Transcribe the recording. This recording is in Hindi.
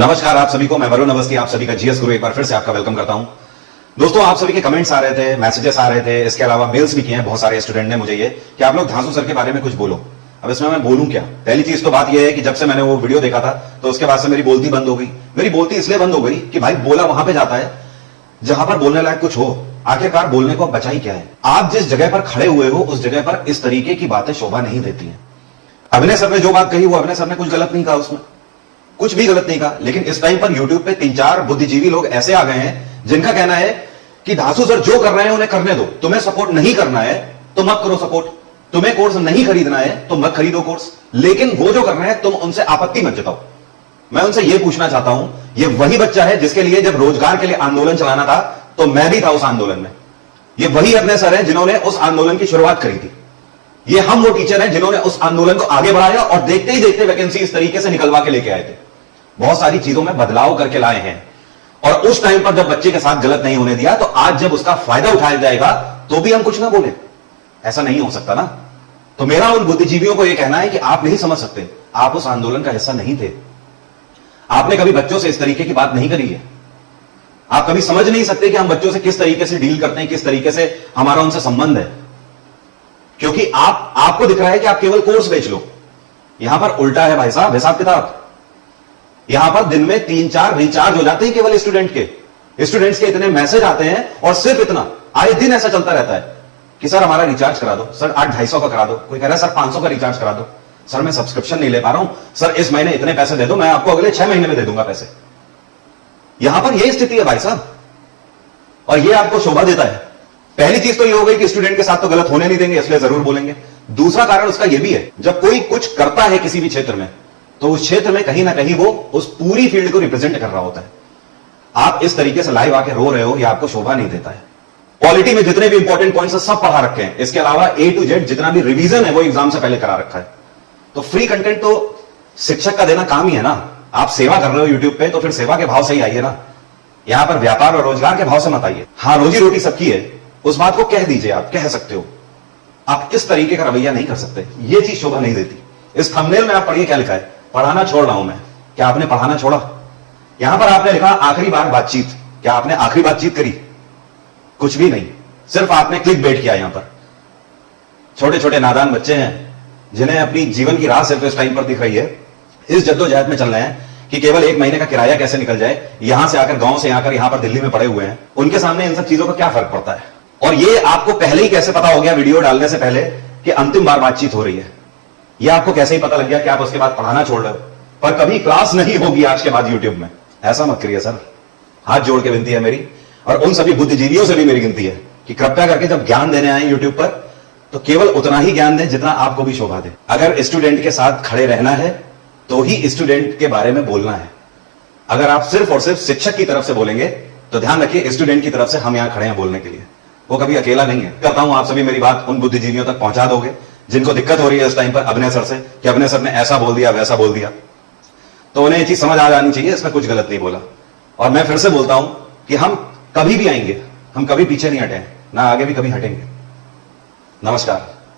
नमस्कार आप सभी को, मैं वरुण अवस्थी आप सभी का जीएस गुरु एक बार फिर से आपका वेलकम करता हूं। दोस्तों, आप सभी के कमेंट्स आ रहे थे, मैसेजेस आ रहे थे, इसके अलावा मेल्स भी किए हैं बहुत सारे स्टूडेंट ने मुझे ये कि आप लोग धांसू सर के बारे में कुछ बोलो। अब इसमें मैं बोलूं क्या? पहली चीज तो बात यह है कि जब से मैंने वो वीडियो देखा था तो उसके बाद से मेरी बोलती बंद हो गई। मेरी बोलती इसलिए बंद हो गई कि भाई बोला वहां पे जाता है जहां पर बोलने लायक कुछ हो। आखिरकार बोलने को बचा ही क्या है? आप जिस जगह पर खड़े हुए हो उस जगह पर इस तरीके की बातें शोभा नहीं देती हैं। अभिनय सर ने जो बात कही वो अभिनय सर ने कुछ गलत नहीं कहा, उसमें कुछ भी गलत नहीं कहा, लेकिन इस टाइम पर YouTube पे 3-4 बुद्धिजीवी लोग ऐसे आ गए हैं जिनका कहना है कि धासु सर जो कर रहे हैं उन्हें करने दो, तुम्हें सपोर्ट नहीं करना है तो मत करो सपोर्ट, तुम्हें कोर्स नहीं खरीदना है तो मत खरीदो कोर्स, लेकिन वो जो कर रहे हैं तुम उनसे आपत्ति मत जताओ। मैं उनसे यह पूछना चाहता हूं, ये वही बच्चा है जिसके लिए जब रोजगार के लिए आंदोलन चलाना था तो मैं भी था उस आंदोलन में। ये वही अपने सर है जिन्होंने उस आंदोलन की शुरुआत करी थी। ये हम वो टीचर हैं जिन्होंने उस आंदोलन को आगे बढ़ाया और देखते ही देखते वैकेंसी इस तरीके से निकलवा के लेके आए थे। बहुत सारी चीजों में बदलाव करके लाए हैं और उस टाइम पर जब बच्चे के साथ गलत नहीं होने दिया तो आज जब उसका फायदा उठाया जाएगा तो भी हम कुछ ना बोले। ऐसा नहीं हो सकता ना। तो मेरा उन बुद्धिजीवियों को यह कहना है कि आप नहीं समझ सकते, आप उस आंदोलन का हिस्सा नहीं थे। आपने कभी बच्चों से इस तरीके की बात नहीं करी है। आप कभी समझ नहीं सकते कि हम बच्चों से किस तरीके से डील करते हैं, किस तरीके से हमारा उनसे संबंध है, क्योंकि आपको दिख रहा है कि आप केवल कोर्स बेच लो। यहां पर उल्टा है भाई साहब, हिसाब किताब। यहां पर दिन में 3-4 रिचार्ज हो जाते हैं केवल स्टूडेंट्स के इतने मैसेज आते हैं और सिर्फ इतना आए दिन ऐसा चलता रहता है कि सर हमारा रिचार्ज करा दो, सर 800-250 का करा दो, कोई कह रहा है सर 500 का रिचार्ज करा दो, सर मैं सब्सक्रिप्शन नहीं ले पा रहा हूं, सर इस महीने इतने पैसे दे दो, मैं आपको अगले 6 महीने में दे दूंगा पैसे। यहां पर यह स्थिति है भाई साहब, और यह आपको शोभा देता है। पहली चीज तो यह हो गई कि स्टूडेंट के साथ तो गलत होने नहीं देंगे, इसलिए जरूर बोलेंगे। दूसरा कारण उसका यह भी है, जब कोई कुछ करता है किसी भी क्षेत्र में तो उस क्षेत्र में कहीं ना कहीं वो उस पूरी फील्ड को रिप्रेजेंट कर रहा होता है। आप इस तरीके से लाइव आके रो रहे हो, यह आपको शोभा नहीं देता है। पॉलिटी में जितने भी इंपॉर्टेंट पॉइंट्स है सब पढ़ा रखे हैं, इसके अलावा A to Z जितना भी रिवीजन है वो एग्जाम से पहले करा रखा है। तो फ्री कंटेंट तो शिक्षक का देना काम ही है ना। आप सेवा कर रहे हो यूट्यूब पे तो फिर सेवा के भाव से ही आइए ना। यहां पर व्यापार और रोजगार के भाव से मत आइए। हाँ, रोजी रोटी सबकी है, उस बात को कह दीजिए, आप कह सकते हो। आप इस तरीके का रवैया नहीं कर सकते, यह चीज शोभा नहीं देती। इस थंबनेल में आप पढ़िए क्या लिखा है, पढ़ाना छोड़ रहा हूं मैं। क्या आपने पढ़ाना छोड़ा? यहां पर आपने लिखा आखिरी बार बातचीत। क्या आपने आखिरी बातचीत करी? कुछ भी नहीं, सिर्फ आपने क्लिक बेट किया। यहां पर छोटे छोटे नादान बच्चे हैं जिन्हें अपनी जीवन की राह सिर्फ इस टाइम पर दिख रही है, इस जद्दोजहद में चल रहे हैं कि केवल 1 महीने का किराया कैसे निकल जाए। यहां से आकर, गांव से आकर यहां पर दिल्ली में पड़े हुए हैं, उनके सामने इन सब चीजों का क्या फर्क पड़ता है? और ये आपको पहले ही कैसे पता हो गया वीडियो डालने से पहले कि अंतिम बार बातचीत हो रही है? यह आपको कैसे ही पता लग गया कि आप उसके बाद पढ़ाना छोड़ रहे हो? पर कभी क्लास नहीं होगी आज के बाद यूट्यूब में। ऐसा मत करिए सर, हाथ जोड़ के विनती है मेरी, और उन सभी बुद्धिजीवियों से भी मेरी विनती है कि कृपया करके जब ज्ञान देने आए यूट्यूब पर तो केवल उतना ही ज्ञान दें जितना आपको भी शोभा दे। अगर स्टूडेंट के साथ खड़े रहना है तो ही स्टूडेंट के बारे में बोलना है। अगर आप सिर्फ और सिर्फ शिक्षक की तरफ से बोलेंगे तो ध्यान रखिए, स्टूडेंट की तरफ से हम यहां खड़े हैं बोलने के लिए, वो कभी अकेला नहीं है। करता हूं आप सभी मेरी बात उन बुद्धिजीवियों तक पहुंचा दोगे जिनको दिक्कत हो रही है इस टाइम पर अभिनय सर से कि अभिनय सर ने ऐसा बोल दिया, वैसा बोल दिया। तो उन्हें ये चीज समझ आ जानी चाहिए, इसमें कुछ गलत नहीं बोला। और मैं फिर से बोलता हूं कि हम कभी भी आएंगे, हम कभी पीछे नहीं हटे, ना आगे भी कभी हटेंगे। नमस्कार।